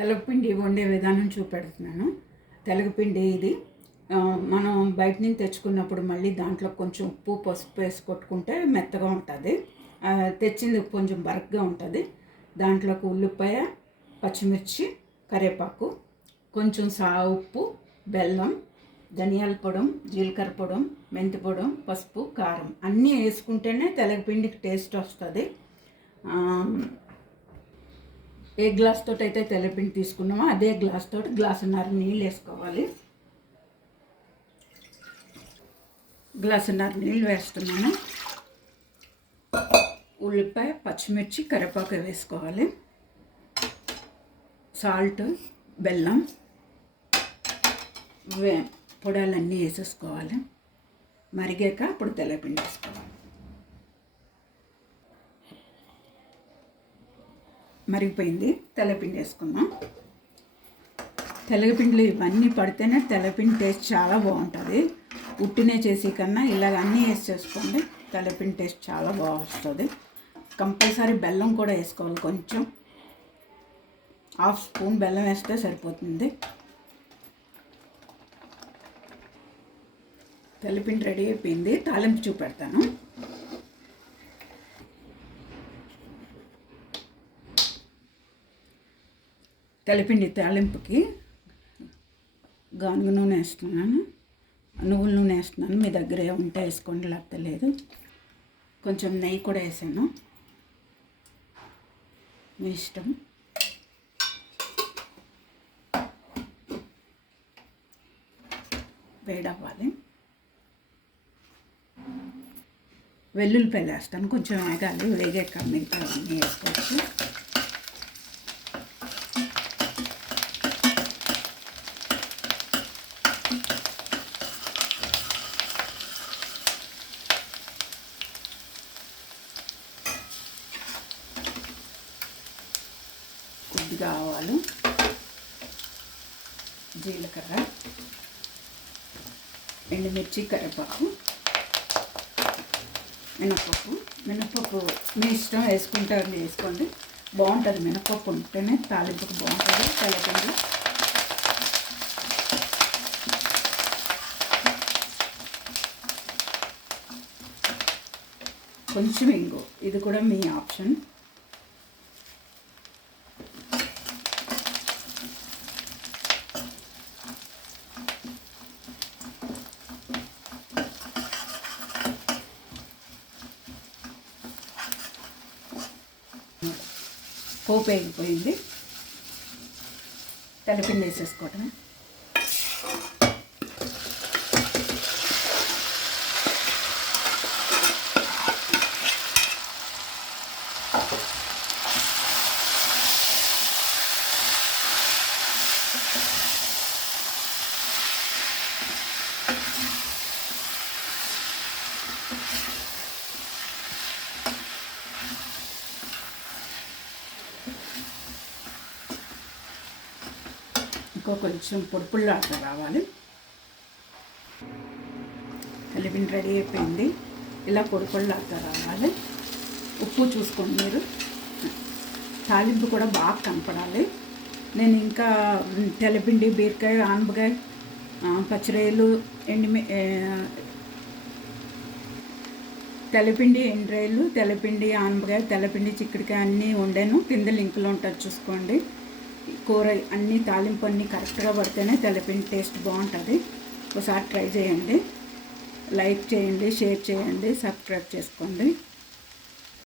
తెలగపిండి వండే విధానం చూపెడుతున్నాను. తెలగపిండి ఇది. మనం బయట నుంచి తెచ్చుకున్నప్పుడు మళ్ళీ దాంట్లో కొంచెం ఉప్పు పసుపు వేసి కొట్టుకుంటే మెత్తగా ఉంటుంది. తెచ్చింది కొంచెం బరక్గా ఉంటుంది. దాంట్లోకి ఉల్లిపాయ పచ్చిమిర్చి కరివేపాకు కొంచెం సా ఉప్పు బెల్లం ధనియాల పొడం జీలకర్ర పొడం మెంతి పొడం పసుపు కారం అన్నీ వేసుకుంటేనే తెలగపిండికి టేస్ట్ వస్తుంది. ఏ గ్లాస్ తోటి అయితే తెల్లపిండి తీసుకున్నామో అదే గ్లాస్ తోటి గ్లాసున్నర నీళ్ళు వేసుకోవాలి. గ్లాసున్నర నీళ్ళు వేస్తున్నాను. ఉల్లిపాయ పచ్చిమిర్చి కరివేపాకు వేసుకోవాలి. సాల్ట్ బెల్లం వే పొడాలన్నీ వేసేసుకోవాలి. మరిగాక అప్పుడు తెల్లపిండి వేసుకోవాలి. మరిగిపోయింది. తెల్లపిండి వేసుకుందాం. తెల్లపిండిలు ఇవన్నీ పడితేనే తెల్లపిండి టేస్ట్ చాలా బాగుంటుంది. ఉట్టినే చేసి కన్నా ఇలాగ అన్నీ వేసి చేసుకోండి తెల్లపిండి టేస్ట్ చాలా బాగుంటుంది కంపల్సరీ బెల్లం కూడా వేసుకోవాలి కొంచెం. హాఫ్ స్పూన్ బెల్లం వేస్తే సరిపోతుంది. తెల్లపిండి రెడీ అయిపోయింది. తాలింపు చూపెడతాను. తెల్లపిండి తాలింపుకి గానుగ నూనె వేస్తున్నాను. నువ్వుల నూనె వేస్తున్నాను. మీ దగ్గర ఉంటే వేసుకోండి లేకపోతే లేదు. కొంచెం నెయ్యి కూడా వేసాను. మీ ఇష్టం. వేడవ్వాలి. వెల్లుల్లిపాయలు వేస్తాను. కొంచెం వేగాలి. వేగాక మిగతా అన్నీ వేసుకోవచ్చు. కొద్దిగా ఆవాలు జీలకర్ర ఎండుమిర్చి కరివేపాకు మినపప్పు. మినపప్పు మీ ఇష్టం వేసుకుంటారు వేసుకోండి. బాగుంటుంది మినపప్పు ఉంటేనే తాలింపుకు బాగుంటుంది తెల్లపిండి. కొంచెం ఇంగు. ఇది కూడా మీ ఆప్షన్. పోపు వేగిపోయింది. తెల్లపిండి వేసేసుకోవటమే ఇంకో కొంచెం పొడిపుల్లాగా రావాలి. కలిపిన రెడీ అయిపోయింది. ఇలా పొడిపుల్లాగా రావాలి. ఉప్పు చూసుకోండి మీరు. తాలింపు కూడా బాగా కనపడాలి. నేను ఇంకా తెలపిండి తెల్లపిండి బీరకాయ ఆనపకాయ పచ్చిరాయలు పచ్చిరొయ్యలు ఎండిమి తెలపిండి తెల్లపిండి ఎండ్రాయిలు తెల్లపిండి ఆనపకాయ తెల్లపిండి చిక్కుడుకాయ అన్నీ వండాను. కింద లింకులో ఉంటుంది చూసుకోండి. కూర అన్నీ తాలింపు అన్నీ కరెక్ట్గా పడితేనే తెల్లపిండి టేస్ట్ బాగుంటుంది. ఒకసారి ట్రై చేయండి. లైక్ చేయండి షేర్ చేయండి సబ్స్క్రైబ్ చేసుకోండి.